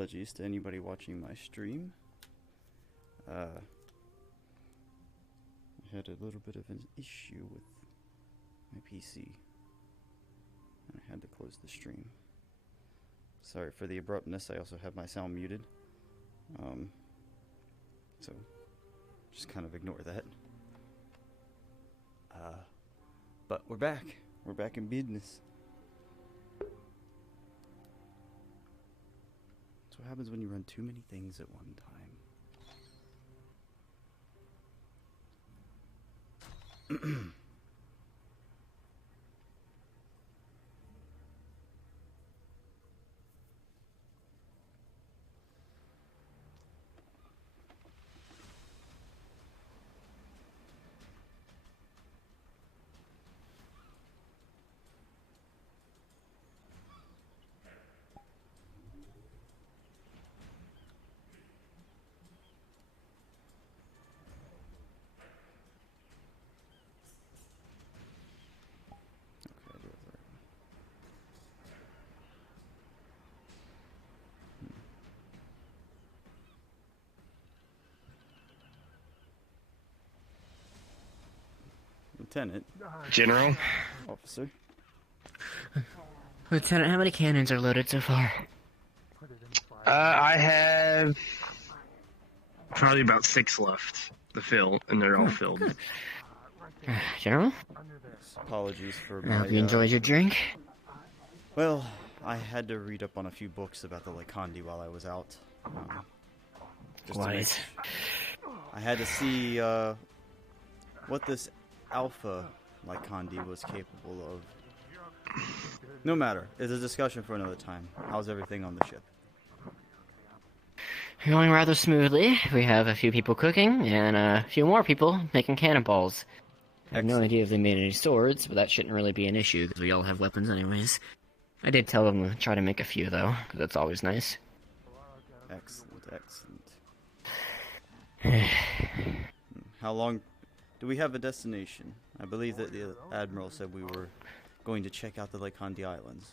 apologies to anybody watching my stream. I had a little bit of an issue with my PC. And I had to close the stream. Sorry for the abruptness. I also have my sound muted. So just kind of ignore that. But we're back. We're back in business. That's what happens when you run too many things at one time. Lieutenant. General. Officer. Lieutenant, how many cannons are loaded so far? I have probably about 6 left to fill, and they're all filled. General? Apologies for I hope you enjoyed your drink. Well, I had to read up on a few books about the Lycandi while I was out. Wise. I had to see what this Alpha Lycandi was capable of. No matter. It's a discussion for another time. How's everything on the ship? Going rather smoothly. We have a few people cooking, and a few more people making cannonballs. I have no idea if they made any swords, but that shouldn't really be an issue, because we all have weapons anyways. I did tell them to try to make a few, though, because that's always nice. Excellent, excellent. How long... Do we have a destination? I believe that the Admiral said we were going to check out the Lycandi Islands.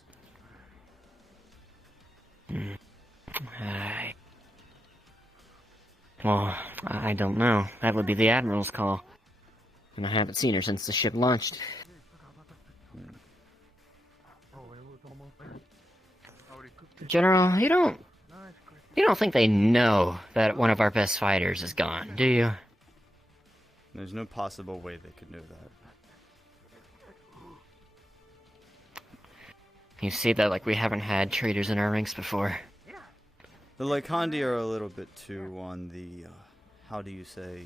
Well, I don't know. That would be the Admiral's call. And I haven't seen her since the ship launched. General, you don't think they know that one of our best fighters is gone, do you? There's no possible way they could know that. You say that like we haven't had traitors in our ranks before. The Lycandi are a little bit too on the, how do you say...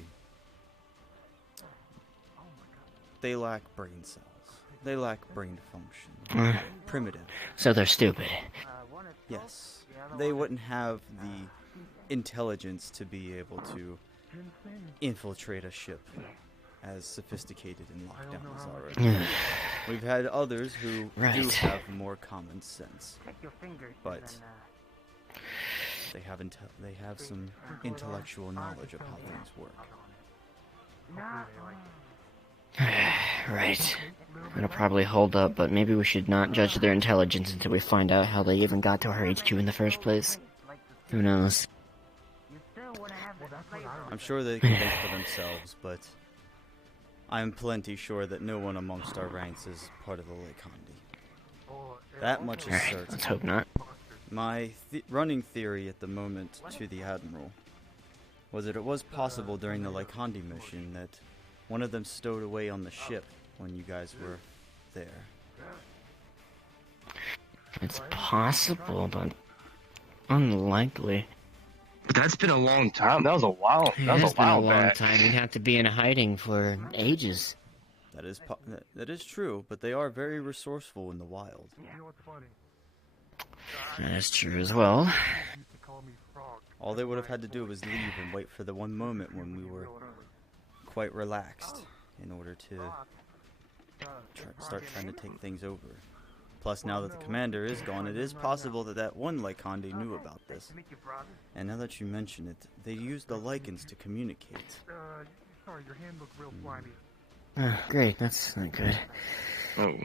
They lack brain cells. They lack brain function. Primitive. So they're stupid. Yes. They wouldn't have the intelligence to be able to infiltrate a ship as sophisticated in lockdown as already. We've had others who do have more common sense, but they have some intellectual knowledge of how things work. Right. It'll probably hold up, but maybe we should not judge their intelligence until we find out how they even got to our HQ in the first place. Who knows? I'm sure they can think for themselves, but I'm plenty sure that no one amongst our ranks is part of the Lycandi. That much is certain. Let's hope not. My running theory at the moment to the Admiral was that it was possible during the Lycandi mission that one of them stowed away on the ship when you guys were there. It's possible, but unlikely. But that's been a long time. That was a while. It That was has a been a while long back. time. You'd have to be in hiding for ages. That is true, but they are very resourceful in the wild. That is true as well. All they would have had to do was leave and wait for the one moment when we were quite relaxed in order to start trying to take things over. Plus, now that the commander is gone, it is possible that that one Lycandi knew about this. And now that you mention it, they used the lichens to communicate. Oh, great, that's not good. Oh.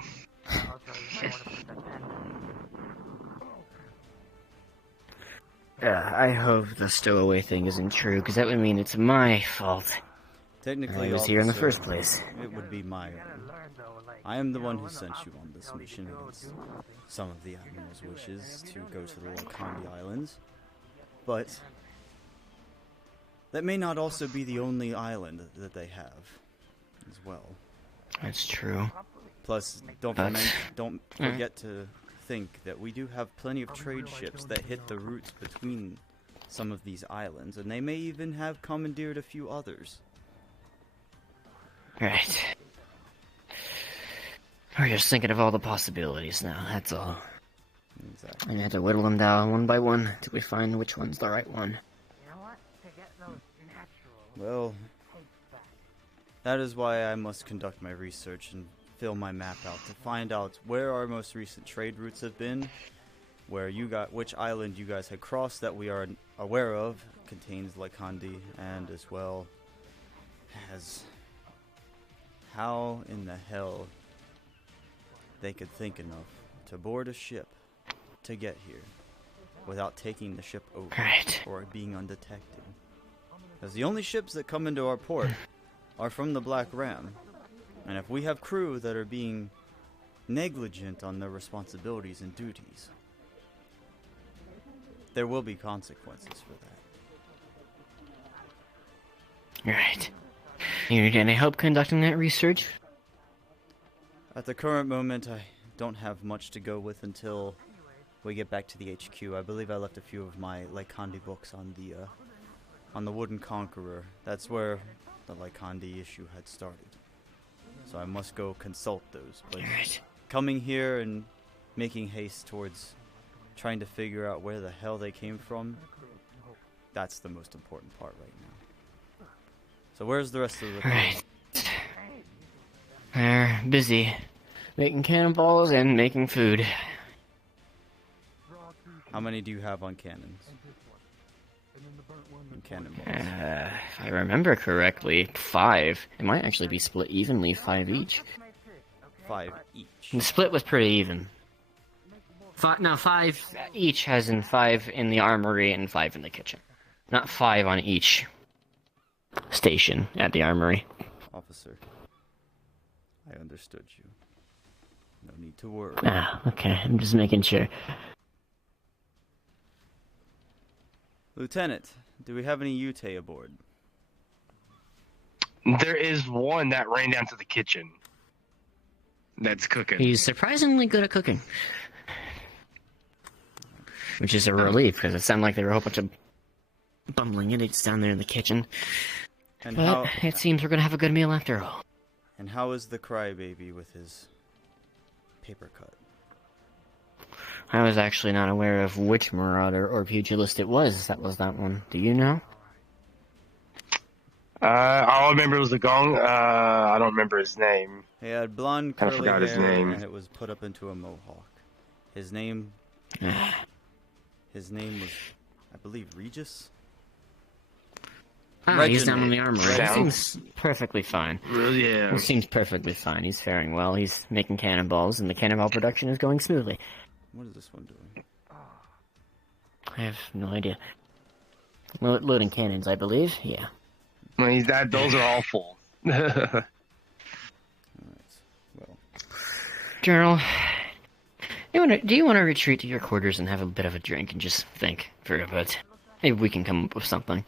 I hope the stowaway thing isn't true, because that would mean it's my fault. Technically, I was here in the officer, first place. it would be my own. I am the one who sent you on this mission against some of the Admiral's wishes to go to the Lycandi Islands. But that may not also be the only island that they have as well. That's true. Plus, don't forget to think that we do have plenty of trade ships that hit the routes between some of these islands, and they may even have commandeered a few others. Right. We're just thinking of all the possibilities now, that's all. Exactly. I have to whittle them down one by one till we find which one's the right one. Well, that is why I must conduct my research and fill my map out to find out where our most recent trade routes have been, which island you guys had crossed that we are aware of contains Lycandi, and as well as how in the hell they could think enough to board a ship to get here without taking the ship over or being undetected. Because the only ships that come into our port are from the Blackram, and if we have crew that are being negligent on their responsibilities and duties, there will be consequences for that. Right. You need any help conducting that research? At the current moment, I don't have much to go with until we get back to the HQ. I believe I left a few of my Lycandi books on the Wooden Conqueror. That's where the Lycandi issue had started. So I must go consult those. But coming here and making haste towards trying to figure out where the hell they came from, that's the most important part right now. So where's the rest of the Right. They're busy making cannonballs and making food. How many do you have on cannons? And cannonballs? If I remember correctly, 5. It might actually be split evenly, 5 each. 5 each. The split was pretty even. 5 each, has in 5 in the armory and 5 in the kitchen. Not 5 on each station at the armory. Officer, I understood you. No need to worry. Ah, okay. I'm just making sure. Lieutenant, do we have any Yute aboard? There is one that ran down to the kitchen. That's cooking. He's surprisingly good at cooking. Which is a relief, because it sounded like there were a whole bunch of bumbling idiots down there in the kitchen. And But it seems we're going to have a good meal after all. And how is the crybaby with his paper cut? I was actually not aware of which marauder or pugilist it was that one. Do you know? All I remember was the gong. I don't remember his name. He had blonde I curly forgot hair, his name. and it was put up into a mohawk. His name was, I believe, Regis? He's down in the armory. He seems perfectly fine. Yeah. He seems perfectly fine. He's faring well. He's making cannonballs, and the cannonball production is going smoothly. What is this one doing? I have no idea. Loading cannons, I believe. Yeah. Well, those are all full. Alright, well. General, do you want to retreat to your quarters and have a bit of a drink and just think for a bit? Maybe we can come up with something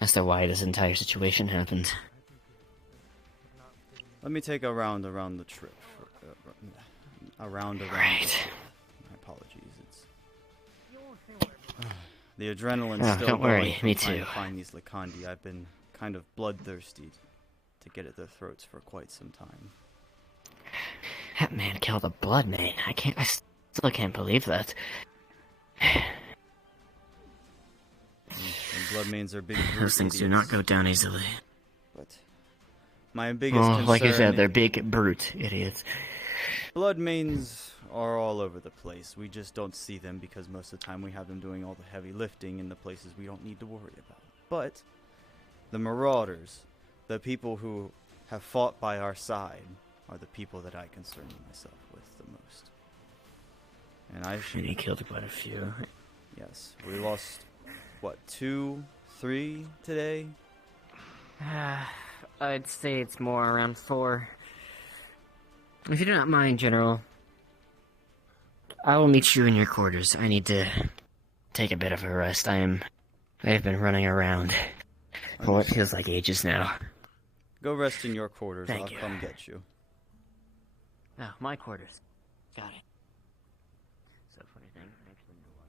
as to why this entire situation happened. Let me take a round around the trip. Around. Right. My apologies. It's the adrenaline's still don't worry, going from me trying too. to find these Lycandi. I've been kind of bloodthirsty to get at their throats for quite some time. That man killed a blood main. I still can't believe that. And blood mains are big. Those things do not go down easily. But my biggest concern, like I said, they're big brute idiots. Blood mains are all over the place. We just don't see them because most of the time we have them doing all the heavy lifting in the places we don't need to worry about. But the marauders, the people who have fought by our side, are the people that I concern myself with the most. And he killed quite a few. Yes, we lost what, 2, 3 today? I'd say it's more around 4. If you do not mind, General, I will meet you in your quarters. I need to take a bit of a rest. I have been running around for what feels like ages now. Go rest in your quarters. Thank you. I'll come get you. No, my quarters. Got it. So funny thing. I actually know why.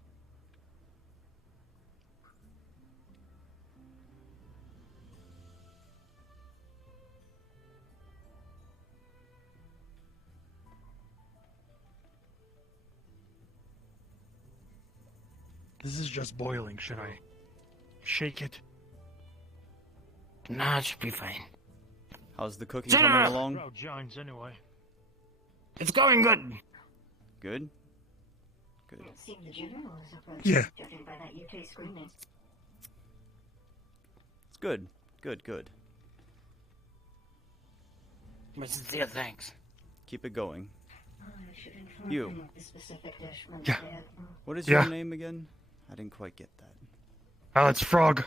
This is just boiling. Should I shake it? Nah, it should be fine. How's the cooking General! coming along? Oh, John's anyway. It's going good. Good? Good. It seems the general is approaching, Yeah. judging by that UK screaming. It's good. Good, good. My sincere thanks. Keep it going. I should inform You. him of the specific dish when Yeah. they have- What is Yeah. your name again? I didn't quite get that. It's Frog.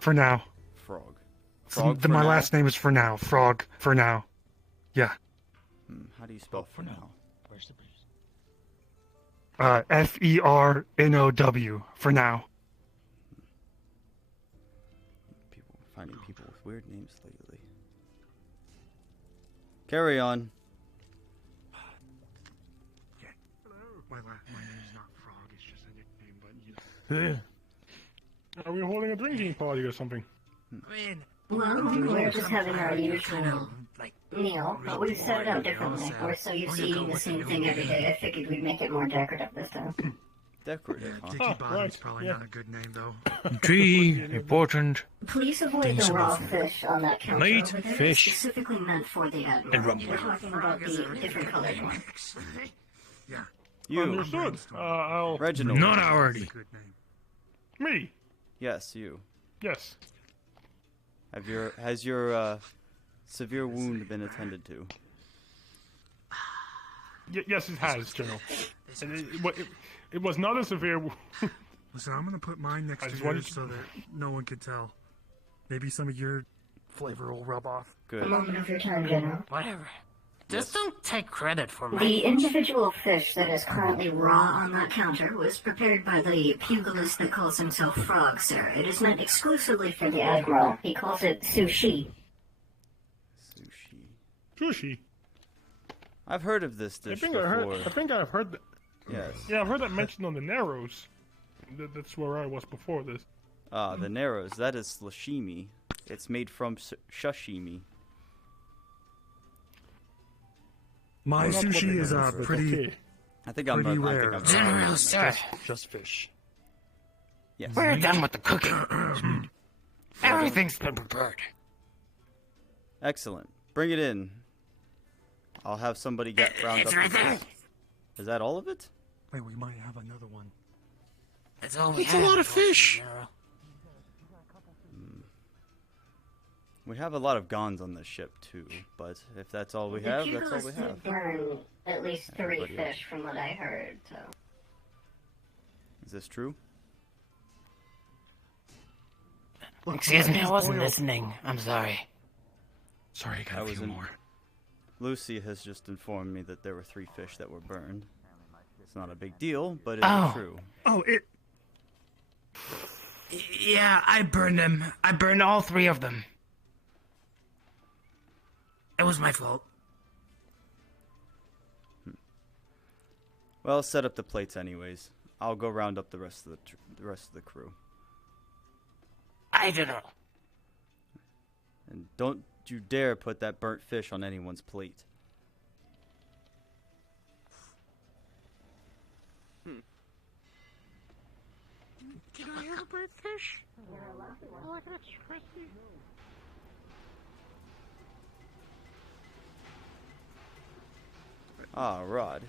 For now. Frog. Frog My for now? last name is for now. Frog. For now. Yeah. How do you spell for now? Where's the base? FERNOW. For now. Finding people with weird names lately. Carry on. Yeah. My name is not Frog. It's just a nickname, but you know. Are we holding a drinking party or something? Well, we're just having our usual meal, but we've set it up differently. We're so used to eating the same thing every day, I figured we'd make it more decorative this time. Decorative, huh? Dicky Bottom's probably not a good name, though. Tree, important. Please avoid the raw fish on that counter. Meat, over there. fish, It's specifically meant for the admiral. and rum. We're talking about the different colored one. Yeah. You, Understood. I'll... Reginald. Not already. Good name. Me. Yes, you. Yes. Has your severe wound been attended to? Yes, it has, General. And it was not a severe... Listen, I'm gonna put mine next I to just yours wanted so that no one can tell. Maybe some of your flavor will rub off. A Good. moment of your time, General. Whatever. Just don't take credit for The individual fish that is currently raw on that counter was prepared by the pugilist that calls himself Frog, sir. It is meant exclusively for the admiral. He calls it sushi. Sushi. Sushi. I've heard of this dish before. I think I've heard that. Yes. Yeah, I've heard that mentioned on the Narrows. That's where I was before this. Ah, the Narrows. That is sashimi. It's made from sashimi. My I'm not sushi looking is at it, but pretty. okay. I think I'm. Pretty I rare. think I'm General, sir, Just fish. Yes. we're done with the cooking. Everything's been prepared. Excellent. Bring it in. I'll have somebody get round It's up. right there. Is that all of it? Wait, we might have another one. It's all we It's a have, lot of fish. General. We have a lot of gons on this ship too, but if that's all we The have, that's all we pugilist have. did burn at least 3 Everybody else. fish from what I heard, so... Is this true? Excuse me, I wasn't listening. I'm sorry. Sorry, I got I a was few in- more. Lucy has just informed me that there were 3 fish that were burned. It's not a big deal, but it is Oh. true. Oh, it. Yeah, I burned them. I burned all 3 of them. It was my fault. Well, set up the plates anyways. I'll go round up the rest of the rest of the crew. I don't know. And don't you dare put that burnt fish on anyone's plate. Can I have a burnt fish? Ah, Rod.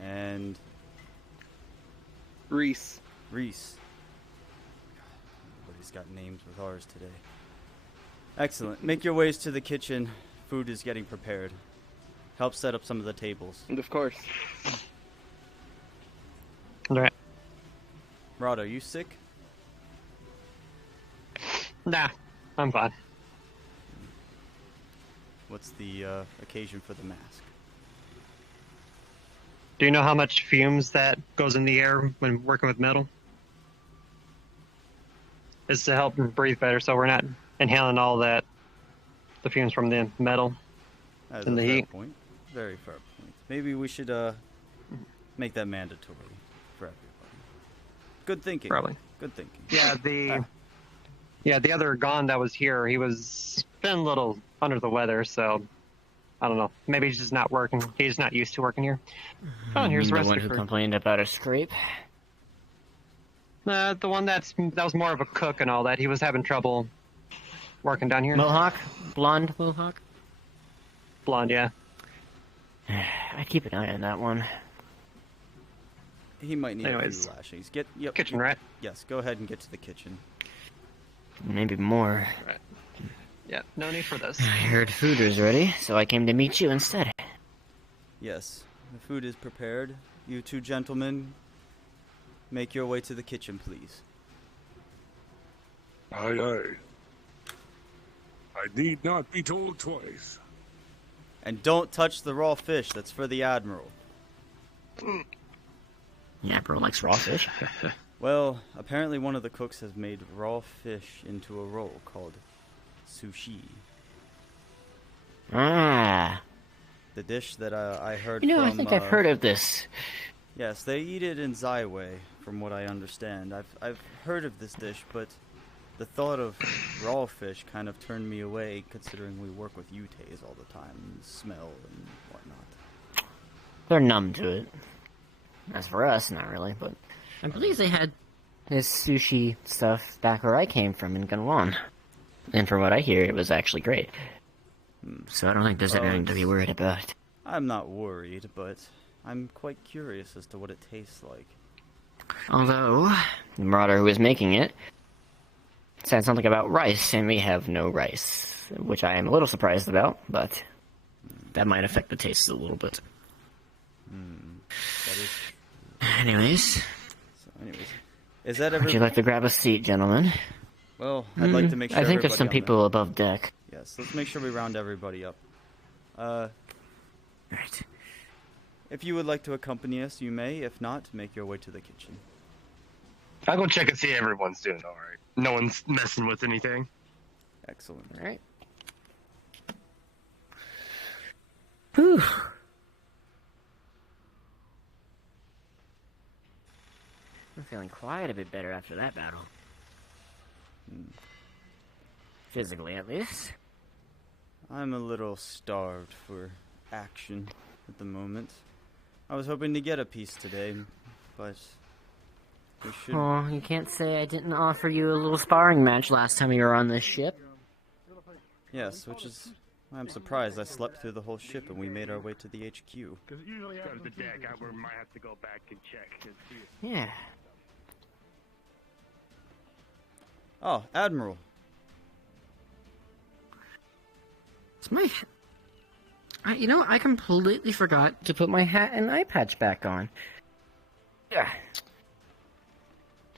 And Reese. Reese. Everybody's got names with ours today. Excellent. Make your ways to the kitchen. Food is getting prepared. Help set up some of the tables. And of course. Alright. Rod, are you sick? Nah, I'm fine. What's the occasion for the mask? Do you know how much fumes that goes in the air when working with metal? It's to help breathe better, so we're not inhaling all the fumes from the metal That is and a the fair heat. point. Very fair point. Maybe we should make that mandatory for everybody. Good thinking. Probably. Good thinking. Yeah, the other Gon that was here, he was feeling a little under the weather, so I don't know. Maybe he's just not working. He's not used to working here. Oh, and here's the the one who complained about a scrape. The one that was more of a cook and all that. He was having trouble working down here. Mohawk? Blonde Mohawk? Blonde, yeah. I keep an eye on that one. He might need a Anyways. few lashings. Yep. Kitchen, right? Yes, go ahead and get to the kitchen. Maybe more. Right. Yeah, no need for this. I heard food was ready, so I came to meet you instead. Yes, the food is prepared. You two gentlemen, make your way to the kitchen, please. Aye, aye. I need not be told twice. And don't touch the raw fish. That's for the Admiral. Yeah, bro likes raw fish. Well, apparently one of the cooks has made raw fish into a roll called sushi. Ah. The dish that I heard You know, from... I think I've heard of this. Yes, they eat it in Zyway, from what I understand. I've heard of this dish, but the thought of raw fish kind of turned me away, considering we work with Utes all the time, and smell and whatnot. They're numb to it. As for us, not really, but... I believe they had this sushi stuff back where I came from in Gunwan. And from what I hear, it was actually great. So I don't think there's anything to be worried about. I'm not worried, but I'm quite curious as to what it tastes like. Although, the marauder who was making it said something about rice, and we have no rice. Which I am a little surprised about, but that might affect the taste a little bit. That is... Anyways, is that would you like to grab a seat, gentlemen? Well, I'd like to make sure I think there's some everybody on people above deck. Yes, let's make sure we round everybody up. Right. If you would like to accompany us, you may. If not, make your way to the kitchen. I'll go check and see everyone's doing alright. No one's messing with anything. Excellent. Alright. Whew. I'm feeling quite a bit better after that battle. Physically, at least. I'm a little starved for action at the moment. I was hoping to get a piece today, but we should... Oh, you can't say I didn't offer you a little sparring match last time you were on this ship. Yes, which is... I'm surprised. I slept through the whole ship and we made our way to the HQ. Go to the deck. I might have to go back and check and see. Yeah. Oh, Admiral. It's my... you know, I completely forgot to put my hat and eye patch back on. Yeah.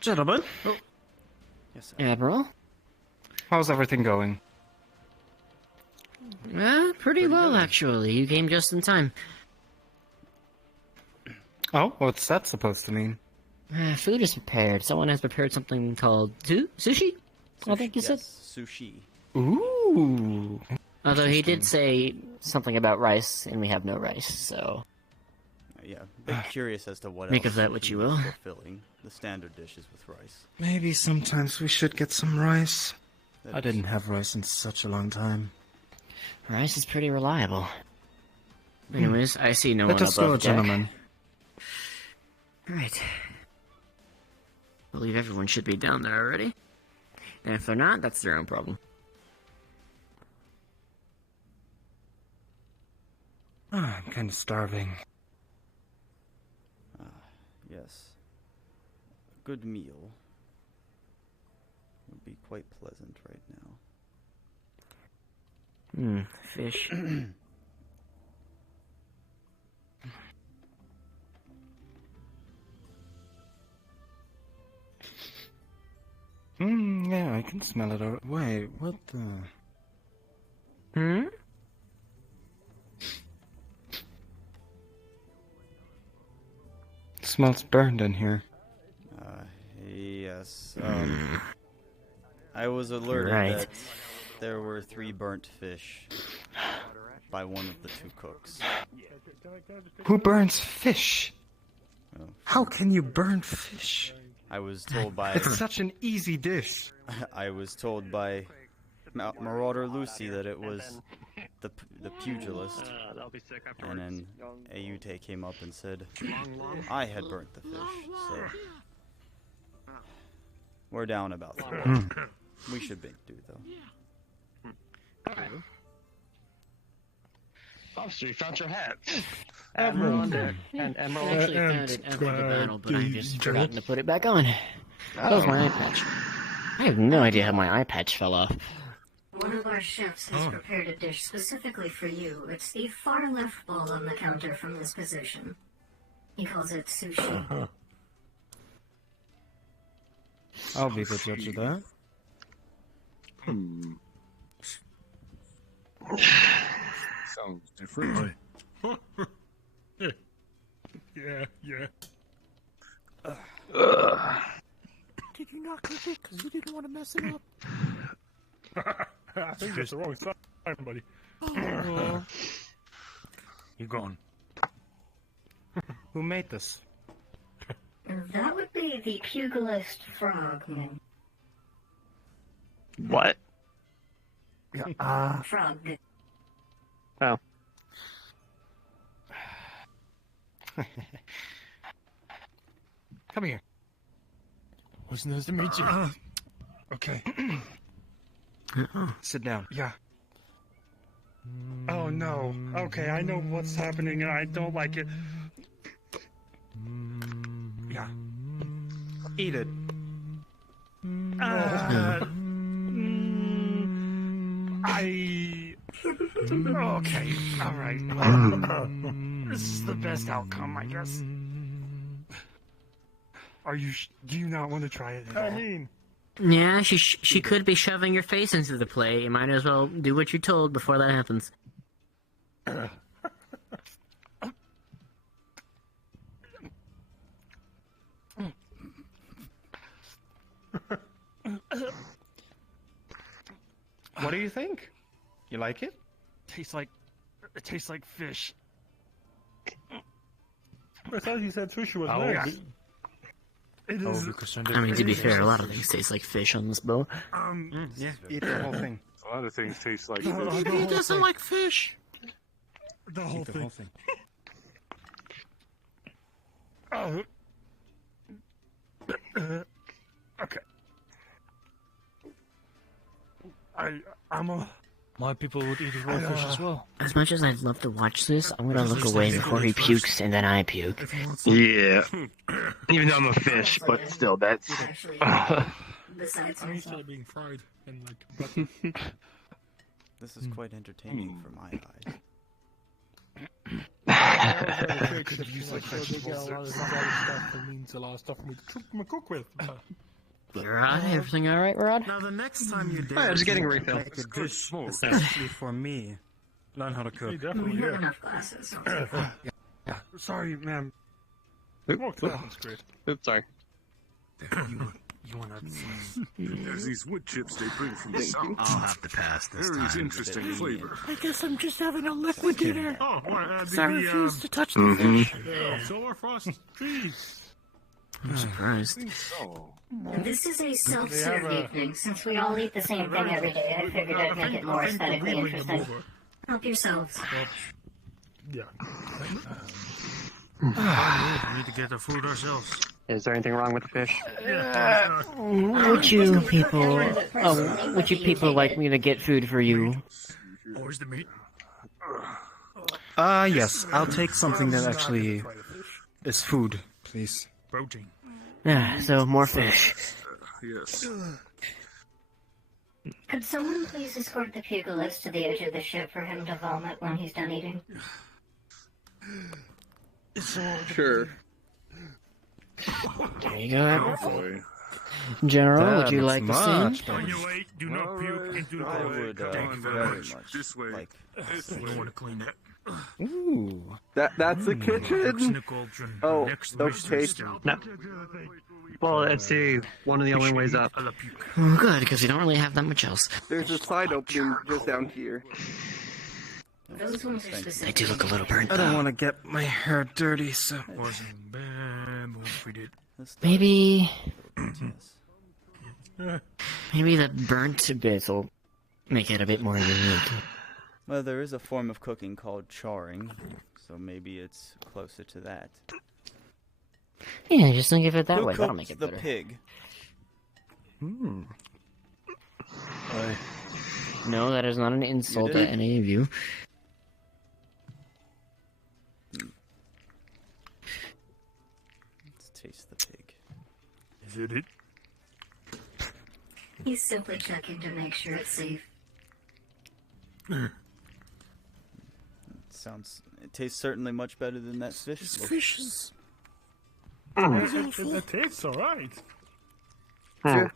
Gentlemen, Yes, sir. Admiral? how's everything going? Pretty well, actually. You came just in time. Oh, what's that supposed to mean? Food is prepared. Someone has prepared something called sushi? I think you said. Sushi. Ooh. Although he did say something about rice, and we have no rice, so... Yeah, a bit curious as to what Make else of that what sushi you is will. fulfilling. The standard dishes with rice. Maybe sometimes we should get some rice. That I is- didn't have rice in such a long time. Rice is pretty reliable. Anyways, I see no Let one us above go, deck. gentlemen. Right. I believe everyone should be down there already. And if they're not, that's their own problem. I'm kind of starving. Yes. A good meal would be quite pleasant right now. Fish. Yeah, can smell it. Wait, what the? Hmm? It smells burned in here. Yes. I was alerted Right. that there were 3 burnt fish by one of the 2 cooks. Who burns fish? Oh, How can you burn fish? I was told by It's such an easy dish. I was told by Marauder Lucy that it was the pugilist, That'll be sick and afterwards. then Ayute came up and said I had burnt the fish. So we're down about 3. We should make do though. Officer, you found your hat. Admiral. On deck. And I Emerald. actually found it after the battle, but I just forgotten to put it back on. That was my eye patch. I have no idea how my eye patch fell off. One of our chefs has prepared a dish specifically for you. It's the far left bowl on the counter from this position. He calls it sushi. I'll be the judge of that. Sounds different. Yeah. Did you not cook it because you didn't want to mess it up? I think that's the wrong sign, buddy. You gone. Who made this? That would be the pugilist frogman. What? Frog. Oh. Come here. It was nice to meet you. Okay. Sit down. Yeah. Oh no. Okay, I know what's happening and I don't like it. Yeah. Eat it. Okay, alright. This is the best outcome, I guess. Do you not want to try it at all? I mean, Yeah, she could be shoving your face into the plate. You might as well do what you're told before that happens. What do you think? You like it? It tastes like fish. I thought you said sushi was Oh, next. It Oh, is. because I mean, to be fair, a lot of things taste like fish on this boat. Yeah, eat the whole thing. A lot of things taste like the fish. whole He doesn't thing. like fish. The whole Eat the thing. whole thing. Okay. I'm a. My people would eat raw fish as well. As much as I'd love to watch this, I'm gonna look away before he pukes and then I puke. If you want some, Yeah. Even though I'm a fish, but still, that's. Actually, besides I'm used to myself. it being fried and like butter. This is quite entertaining for my eyes. Creative use like vegetables. They get a lot of stuff and means a lot of stuff for me to cook with. Rod, everything alright, Rod? now the next time you dare I'm just getting a to refill. make a dish smoke. especially for me, learn how to Hey, cook. We definitely, have yeah. enough glasses. I'll take them. Yeah. Sorry, ma'am. Smoke, that's great. Oops, sorry. You wanna? There's these wood chips they bring from the south. I'll have to pass this Very time. interesting flavor. I guess I'm just having a liquid dinner. Oh, what, I refuse to touch the fish. Solar frost trees. I'm surprised. So, This is a self-serve They have a- evening. Since we all eat the same thing every day, I figured I'd make it more aesthetically interesting. Help yourselves. Yeah. We need to get the food ourselves. Is there anything wrong with the fish? Would you people like me to get food for you? Where's the meat? Yes. I'll take something that actually is food, please. Protein. Yeah, so more fish. yes. Could someone please escort the pugilist to the edge of the ship for him to vomit when he's done eating? Sure. There you go. Boy. General, would you That's like to much see? better. On your way, do not puke into the I toilet. would Thank you very very much. much This way. like. This You way. want to clean that. Ooh. That's the Next in kitchen. the cauldron. Oh, Next no mystery taste. stew. No. Well, let's see. One of the only ways up. I love puke. Oh, good, because we don't really have that much else. There's a side opening just down here. Those ones are They specific. do look a little burnt, I don't though. want to get my hair dirty, so. Wasn't bad, but we did. This Maybe... yes. Maybe the burnt bit will make it a bit more unique. Well, there is a form of cooking called charring, so maybe it's closer to that. Yeah, just think of it that Who way. That'll cooked make it the better. pig? No, that is not an insult to did? any of you. Let's taste the pig. Is it it? He's simply checking to make sure it's safe. It tastes certainly much better than that fish. This looked. fish is It tastes alright. Hmm.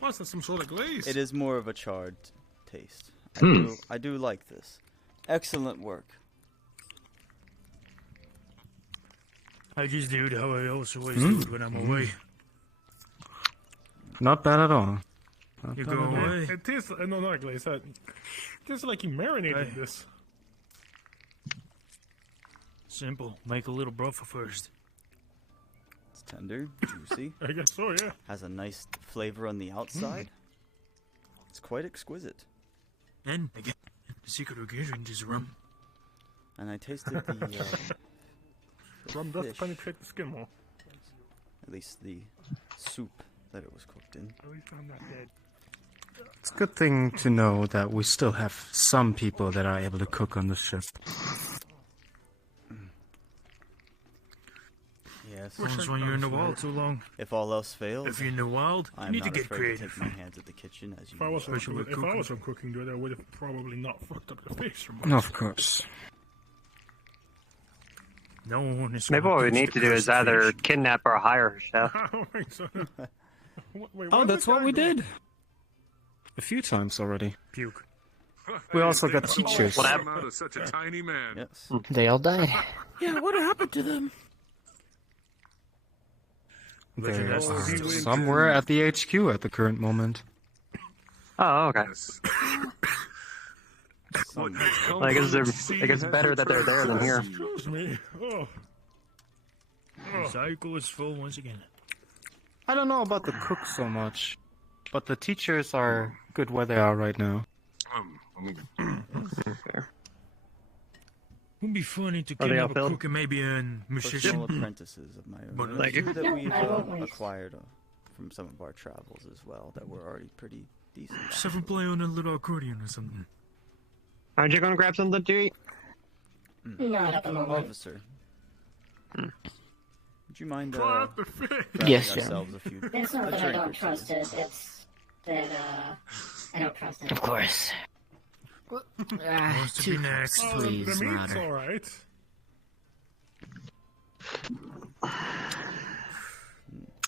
What's that, some sort of glaze? It is more of a charred taste. I do like this. Excellent work. I just do it how I also always do it when I'm away. Not bad at all. You go away. It tastes no, not glaze. It tastes like you marinated this. Simple. Make a little broth first. It's tender, juicy, I guess so, yeah. has a nice flavor on the outside. It's quite exquisite. And again, the secret ingredient is rum. And I tasted the, Rum does fish. penetrate the skin more. at least the soup that it was cooked in. At least I'm not dead. It's a good thing to know that we still have some people that are able to cook on the ship. Yes. That's when you're in the wild too long. If all else fails, If you're in the wild, you I'm need to not get afraid creative. to take my hands at the kitchen as you. If I was Especially with if I cooking. was on cooking duty, I would have probably not fucked up the fish so much. Of course. No one is. Maybe what we need to do is either kidnap or hire a chef. I don't think so. Wait, Oh, where'd that's the what guy we go? did. A few times already. Puke. We also got teachers. What Come out of such a tiny man. Yes. They all died. Yeah, what happened to them? They That's are the- somewhere at the HQ at the current moment. Oh, okay. Yes. Some- Well, I guess it's better that they're there than here. Excuse me. Oh. The cycle is full once again. I don't know about the cooks so much, but the teachers are good where they are right now. Would be funny to Are they kidnap a outfilled? cook and maybe a musician. personal apprentices of my own. But And like- a few that we've I won't waste. acquired from some of our travels as well that were already pretty decent. Just have him play on a little accordion or something. Aren't you gonna grab something to eat? Not at the moment. Officer, would you mind Try out the fish. grabbing Yes, sir. ourselves a few It's not a that I drink or don't two? trust it, it's that, I don't trust it. Of course. Wants to be Two next. cooks, Oh, the please, meat's Marauder. alright.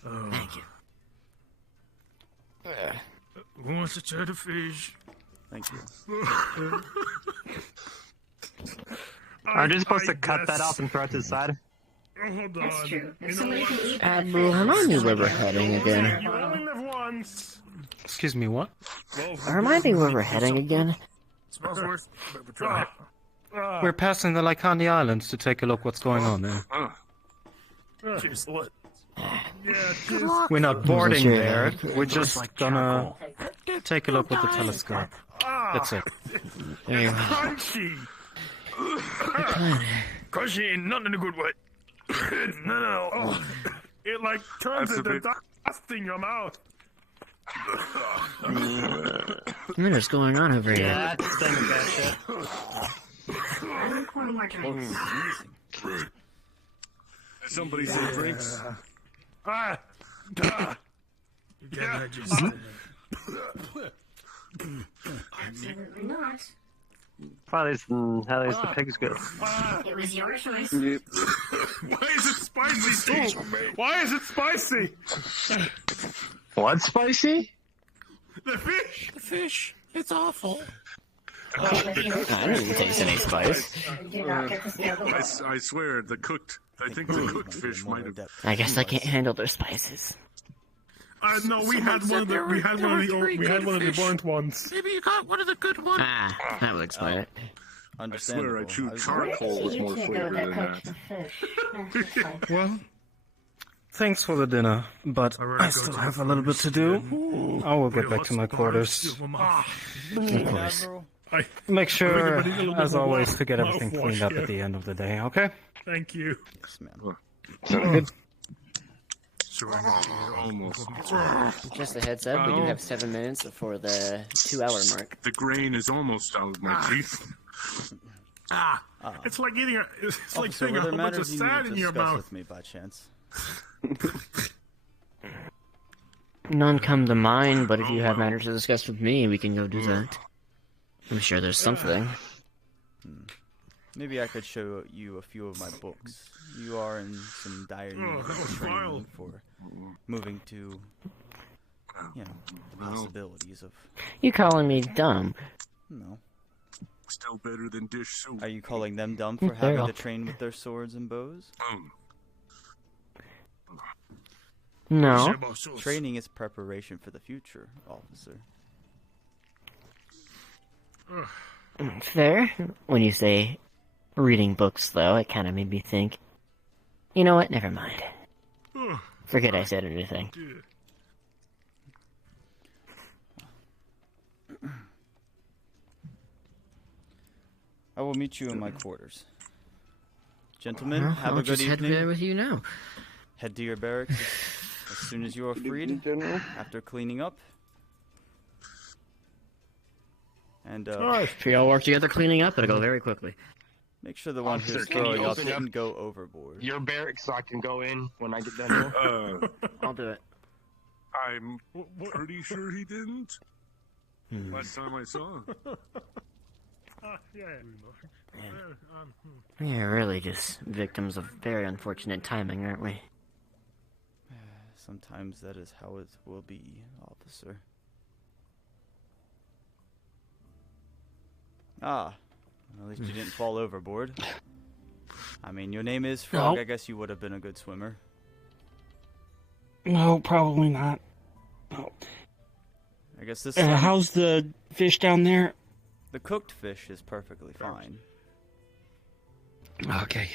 Thank you. Who wants to try the fish? Thank you. Aren't you supposed to I cut that guess. off and throw it to the side? Oh, hold on. That's true. You If know somebody what? can eat that Admiral, fish, remind me it's where we're like- heading again. You only live once. Excuse me, what? Well, Remind me where we're heading again. Smells worth, but we'll try. We're passing the Lycandi Islands to take a look what's going on there. Cheers. What? yeah, Good cheers. luck. We're not boarding sure there. that- We're just gonna take a look with the Don't die. telescope. That's it. There you go. Crunchy. Crunchy and not in a good way. No. Oh, it like turns That's a into bit- dust in your mouth. What is going on over here? That's that shit. I want one more drink. Somebody say drinks. Ah. You gotta just. Absolutely not. At least the pig's good. It was your choice. Yep. Why is it spicy? Why is it spicy? What spicy? The fish. The fish. It's awful. I didn't taste any spice. Do not get the snuggle. I swear, I think the cooked fish might have. I guess I can't handle their spices. No, we had one of the burnt ones. Maybe you got one of the good ones. Ah, that would explain it. I swear, I chewed Wait charcoal till with you more two go flavor to than cook that. the fish. Well, thanks for the dinner, but I still have a little bit to do. I will get back to my quarters. Of course. Make sure, Everybody a little as bit always, more to get everything mouthwash, cleaned up yeah. at the end of the day, okay? Thank you. Yes, ma'am. Sounded good. Almost. Just a heads up, we do have 7 minutes before the 2-hour mark. The grain is almost out of my teeth. It's like eating it's like Officer, putting were a there whole bunch of matters you sand need in to your discuss mouth. with me by chance? None come to mind, but if you have matters to discuss with me, we can go do that. I'm sure there's something. Maybe I could show you a few of my books. You are in some dire need that was of vile. training for moving to, you know, the possibilities of. You calling me dumb? No. Still better than dish soup. Are you calling them dumb for Fair. having to train with their swords and bows? No. Training is preparation for the future, officer. Fair. When you say reading books, though, it kind of made me think. You know what? Never mind. Forget I said anything. I will meet you in my quarters. Gentlemen, Well, have I'll a good just head evening. there with you now. Head to your barracks as soon as you are freed, General. after cleaning up. And If we all work together cleaning up, it'll go very quickly. make sure the one Officer, who's can you throwing up open up didn't go overboard. Your barracks so I can go in when I get done here. I'll do it. I'm pretty sure he didn't. Last time I saw him. Yeah. We're really just victims of very unfortunate timing, aren't we? Sometimes that is how it will be, officer. Ah, at least you didn't fall overboard. I mean, your name is Frog. No. I guess you would have been a good swimmer. No, probably not. No. I guess this How's the fish down there? the cooked fish is perfectly fine. Okay,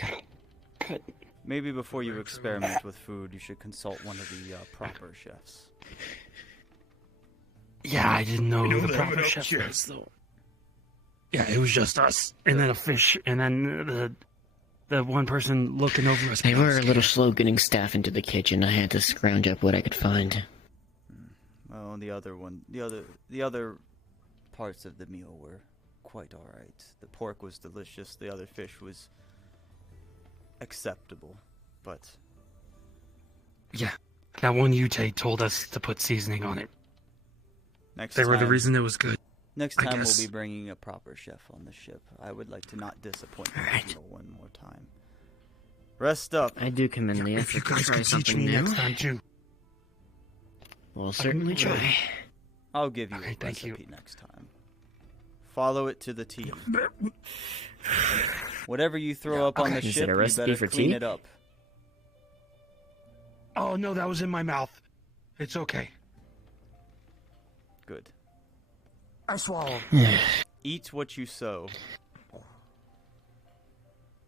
good. Maybe before you experiment with food, you should consult one of the proper chefs. Yeah, I didn't know who the that proper without chef chef. was, though. Yeah, it was just us, and then a fish, and then the one person looking over us. They were a little slow getting staff into the kitchen. I had to scrounge up what I could find. Well, the other parts of the meal were quite all right. The pork was delicious. The other fish was acceptable, but Yeah, that one Yute told us to put seasoning on it. next They time, were the reason it was good. Next I time guess. we'll be bringing a proper chef on the ship. I would like to not disappoint you Alright. one more time. Rest up. I do commend the If you effort to guys try could teach something me new. next time too. We'll certainly try. I'll give you Okay, a thank you. recipe next time. Follow it to the T. Whatever you throw up on the Is it ship, a you recipe better for clean tea? it up. Oh no, that was in my mouth. It's okay. Good. I swallowed. Eat what you sow.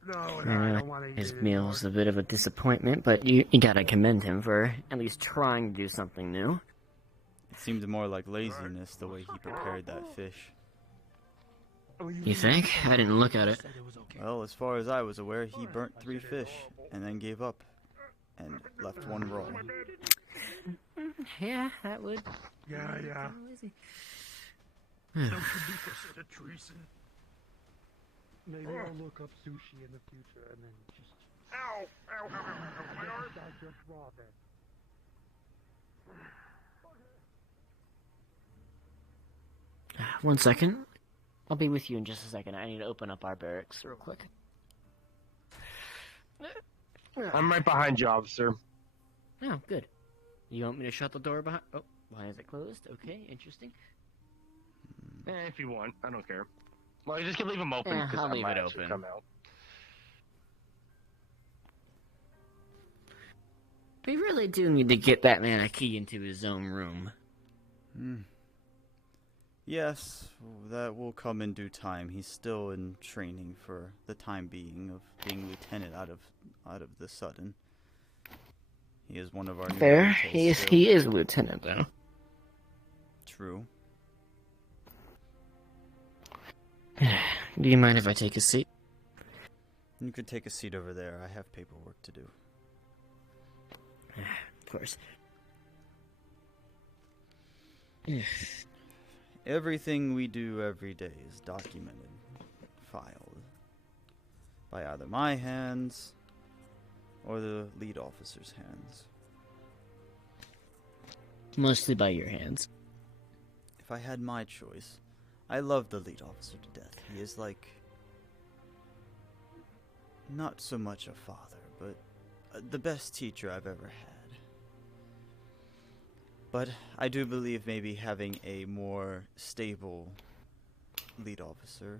No, His meal's a bit of a disappointment, but you gotta commend him for at least trying to do something new. It seemed more like laziness the way he prepared that fish. You think? I didn't look at it. Well, as far as I was aware, he burnt 3 fish and then gave up and left 1 raw. Yeah, that would. Yeah. Maybe I'll look up sushi in the future and then just. Ow! My arm! Just raw then. One second. I'll be with you in just a second. I need to open up our barracks real quick. I'm right behind you, officer. Oh, good. You want me to shut the door behind? Oh, why is it closed? Okay, interesting. If you want, I don't care. Well, you just can leave them open. Yeah, I'll leave it open. Come out. We really do need to get that man a key into his own room. Yes, that will come in due time. He's still in training for the time being of being lieutenant out of the sudden. He is one of our new Fair. lieutenants He is lieutenant though. True. Do you mind if I take a seat? You could take a seat over there. I have paperwork to do. Of course. Everything we do every day is documented, filed, by either my hands or the lead officer's hands. Mostly by your hands. If I had my choice, I love the lead officer to death. He is like, not so much a father, but the best teacher I've ever had. But I do believe maybe having a more stable lead officer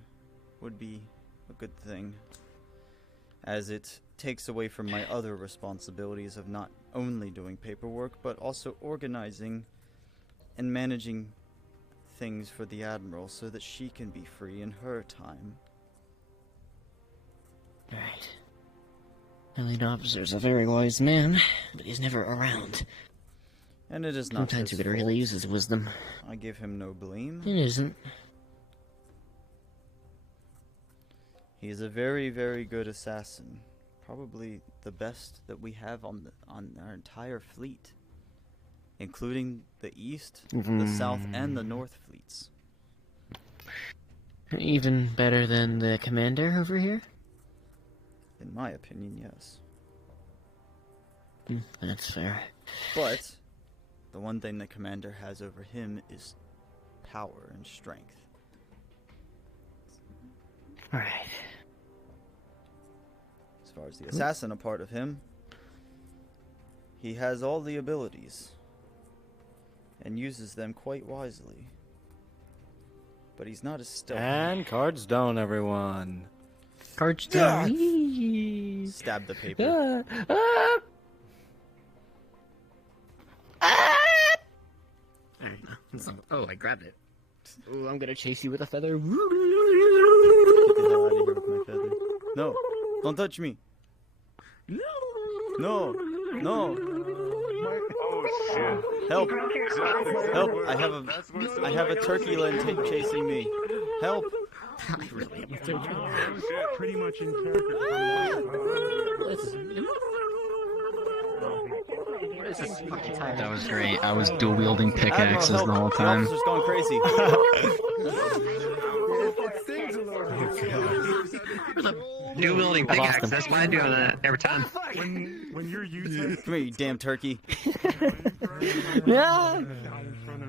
would be a good thing, as it takes away from my other responsibilities of not only doing paperwork, but also organizing and managing things for the Admiral so that she can be free in her time. Right. The lead officer's a very wise man, but he's never around. And it is not Sometimes his we could fault. really use his wisdom. I give him no blame. It isn't. He is a very, very good assassin. Probably the best that we have on our entire fleet, including the East, the South, and the North fleets. Even better than the commander over here? In my opinion, yes. That's fair. But the one thing the commander has over him is power and strength. Alright. As far as the assassin a part of him, he has all the abilities and uses them quite wisely. But he's not as stealthy. And cards down, everyone. Cards down. Stab the paper. Oh, I grabbed it. Oh, I'm gonna chase you with a feather. Get the hell out of here with my feather. No, don't touch me. No, no. Oh shit! Help! Help! I have a turkey leg chasing me. Help! I really am a turkey. Oh shit! Pretty much in character. That was great. I was dual wielding pickaxes the whole time. The officer's going crazy. Dual wielding pickaxe. That's why I do that every time. When you're using Come here, you damn turkey. No!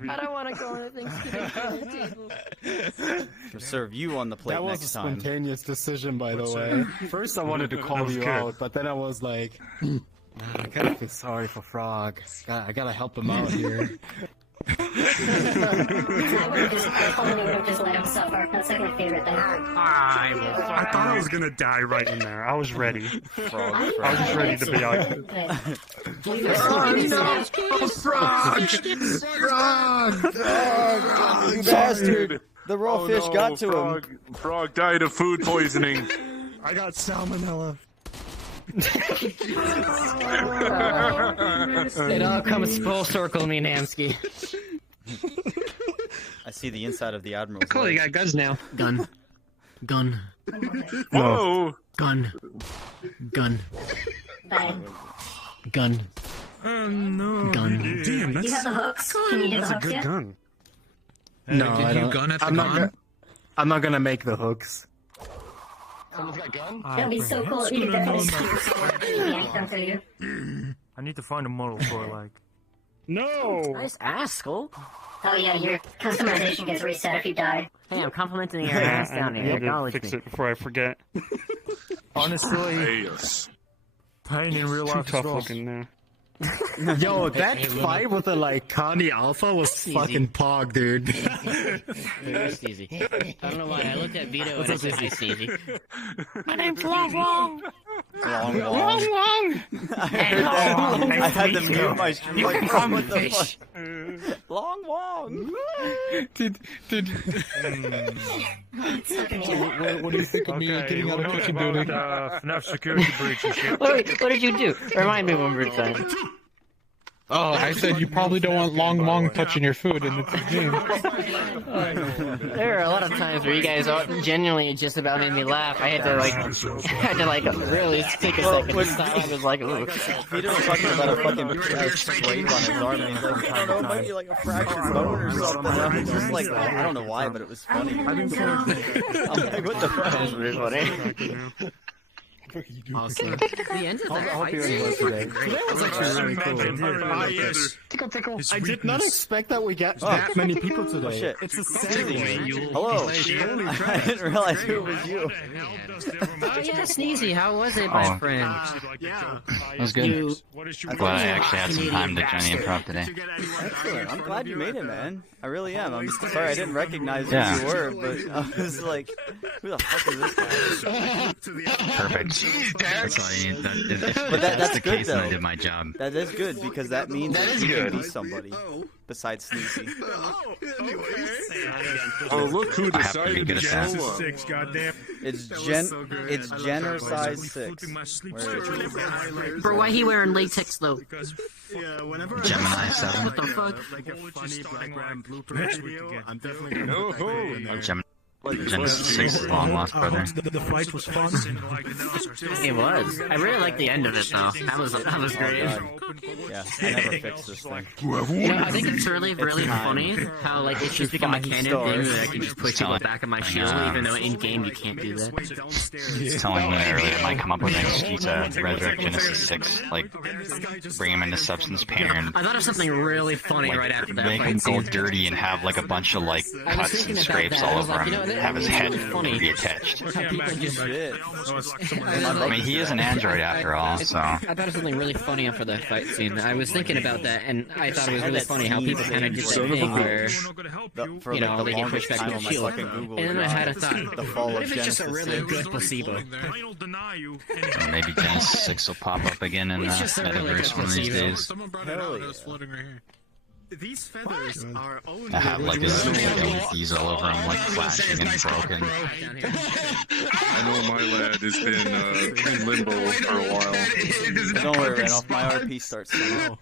I don't want to go on the Thanksgiving dinner table. We'll serve you on the plate That was next a time. spontaneous decision, by the way. First, I wanted to call you out, but then I was like, I gotta feel sorry for Frog. I gotta help him out here. I would have just let him suffer. That's like my favorite thing. I thought I was gonna die right in there. I was ready. Frog, I was just ready to be like, You bastard! The raw fish got to him. Frog died of food poisoning. I got salmonella. It all comes full circle, me Nansky. I see the inside of the Admiral's Cool, leg. you got guns now. Gun. Gun. Whoa! Gun. Gun. Bang. Gun. No. Gun. Damn, Do you that's have the hooks? Can you do the a hooks good yet? gun. No, did I you don't. gun at the I'm not. con? I'm not gonna make the hooks. Someone's got gun? That'd be so cool if you could definitely see your sword and yank them through you. I need to find a model for like. No. Nice ass, Skull. Oh yeah, your customization gets reset if you die. Hey, I'm complimenting your ass down here. I need to Acknowledge fix me. it before I forget. Honestly, Yes. pain in real Too life is tough lost. looking now. Yo, that fight with the Lycandi Alpha was fucking pog, dude. Very sneezy. I don't know why. I looked at Vito and I said he's sneezy. My name's Long Long. Long Long Long. Long. I heard that. I had to mute my stream. You Like, can bro, call me what the fish. fuck? Long Long. Dude. What do you think of me getting out of kitchen duty? FNAF security breach and shit. What did you do? Remind me one more time. Oh, I said you probably don't want Long Wong touching your food, and it's a game. There are a lot of times where you guys genuinely just about made me laugh. I had to really take a second to stop. I was like, ooh. Peter was talking about a fucking scrape on his arm, and he's like, I don't know, maybe like a fractured bone or something. And I was just like, I don't know why, but it was funny. I'm like, what the fuck? That was really funny. Awesome. The end of that fight today was actually really cool. Tickle. I did not expect that we got that many people today. Oh shit. It's a Saturday. Hello. I didn't realize it was you. Oh yeah, Sneezy, how was it, my friend? It was good. I'm glad I actually had some time to join the improv today. Excellent. I'm glad you made it, man. I really am. I'm sorry I didn't recognize who you were, but I was like, who the fuck is this guy? Perfect. That's all you need. But that's the good, case, though. then I did my job. That is good, because that means that you can be somebody besides Sneezy. Oh, look who I happen to be decided good to at show that. up. Six, goddamn. It's Jenner size 6. For why he wearing latex though? Gemini 7. What the fuck? Like a funny Blackram blooper video. I'm definitely Oh, Genesis 6's long lost brother. The fight was fun. It was. I really liked the end of it though. That was great. Yeah, I never fixed this thing. You know, I think it's really funny how like it's just become a canon thing that I can just push to the back of my shield, even though in game you can't do that. He's telling me earlier I might come up with an excuse to resurrect Genesis 6, like bring him into substance pain and I thought of something really funny right after that make him fight go scene. dirty and have like a bunch of like I was cuts thinking and about scrapes that. I all was over like, you him, know, that have his would be head really funny. reattached. How people just Shit. I mean, he is an android after all, so. I thought of something really funny for the fight scene. I was thinking about that, and I thought it was really funny how people kind of did that thing where, you know, they get pushed back to the shield. And then I had a thought, what if it's just a really good placebo? So maybe Genesis 6 will pop up again in Metaverse one of these days. Hell yeah. These feathers are only. I have like LEDs all over him, like flashing and broken. I know my lad has been in limbo for a while. Don't worry, Randolph. My RP starts soon.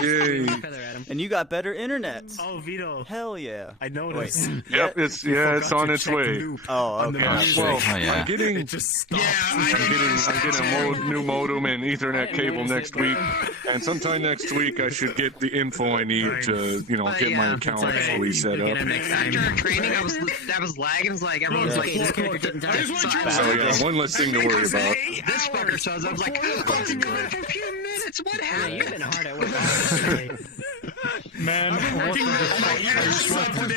Yay. And you got better internet. Oh, Vito. Hell yeah. I noticed. Yep, it's on its way. Oh, okay. Well, Oh, yeah. I'm getting a new modem and Ethernet cable next week, and sometime next week I should get the info I need to, get my account fully set up. After our training, I was lagging. It was like everyone's like, this character didn't die. So yeah, one less thing to worry about. This fucker shows up. I was like, fucking for a few minutes. What happened? You've been hard at work. Man, they're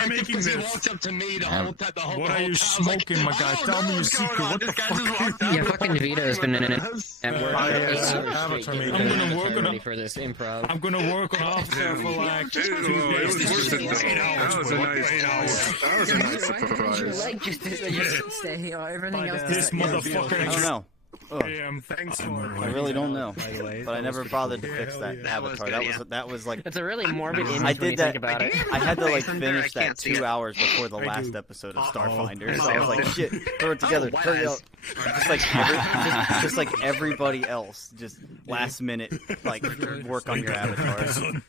making this. walked up to me the whole time. What are you smoking, my guy? Tell me your secret. What the fuck? Yeah, fucking Vito's been in it at work for 8 hours straight. I'm gonna work on ready for this improv. I'm gonna work on officer for like 2 It was days. worth it though. That was a nice surprise. Stay, everything else This motherfucker. I don't know. Ugh. Thanks for. I really don't know. But I never bothered to fix that avatar. That was like. It's a really morbid image I when you did that. think about it. I had to like finish that 2 hours before the last episode of Starfinder. So I was like, shit, throw it together, hurry up. Just like everybody else, just last minute, like work on your avatar.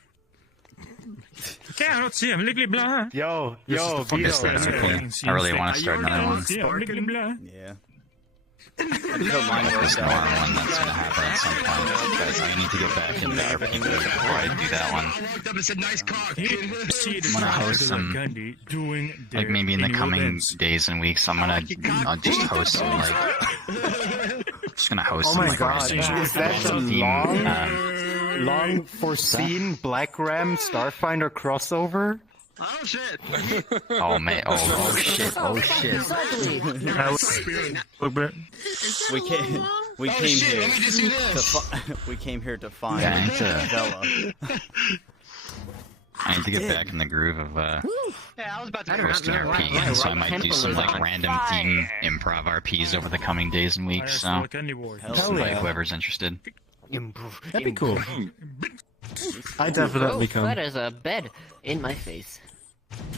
Can't see him. Yo, This is cool. I really want to start another one. Yeah. Until mine There's works more out. one that's gonna happen at some point, because I need to get back into RP before I do that one. I'm gonna host some, like maybe in the coming days and weeks, I'll just host some just gonna host some like God, is that Steam, long? long foreseen Blackram Starfinder crossover. Oh shit! Oh man! Oh shit! Oh shit! We came here. We came here to find Bella. I need to get back in the groove of hosting RP, so I might do some like random theme improv RPs over the coming days and weeks. So, invite whoever's interested. That'd be cool. I definitely come. That is a bed in my face.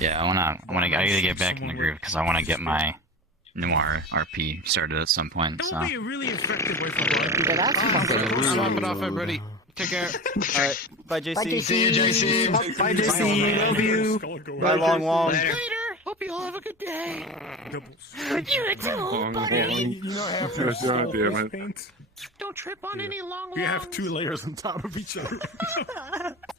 Yeah, I gotta get back in the groove because I want to get my noir RP started at some point. So. That would be a really effective way for RP. Swap it off, everybody. Take care. Alright, bye JC. Bye, JC. See you, JC. Bye, JC. Love you. Bye, Long Wong. Later. Hope you all have a good day. You too, buddy. God damn it. Don't trip on any long ones. We have 2 layers on top of each other.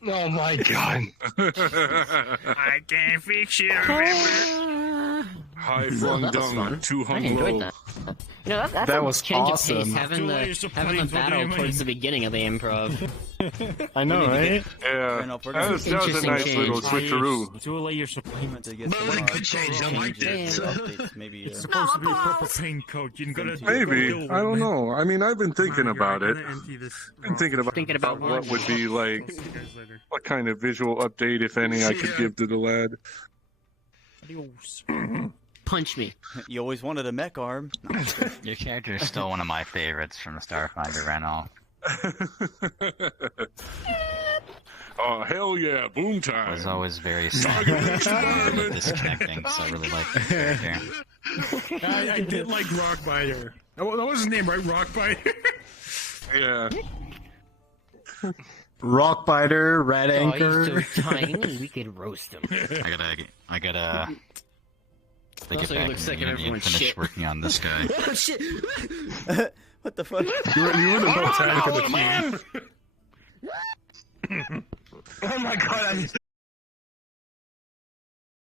Oh my god. I can't fix you, remember? High flung dung, too hung low. That. You know, that's That a was change awesome. of pace, having the battle towards the beginning of the improv. I know, right? Yeah, that was a nice little switcheroo. 2 layers of paint To get some Good change, I like changes, that. updates, maybe. It's supposed to be a purple paint coat. You gotta Maybe, I don't know. I mean, I've been thinking about it. I'm Thinking about what would be like, what kind of visual update, if any, I could give to the lad. Adios. Punch me. You always wanted a mech arm. No, Your character is still one of my favorites from the Starfinder rental. Oh, hell yeah, boom time. I was always very sad and disconnecting, so I really like this character. I did like Rockbiter. That was his name, right? Rockbiter? Yeah. Rockbiter, Red Anchor. Oh, he's so tiny, we could roast him. I gotta get Also, he back looks in like the an Unity and everyone's finish shit. working on this guy. Oh shit! what the fuck? You were the Titanic of the team. Oh my god,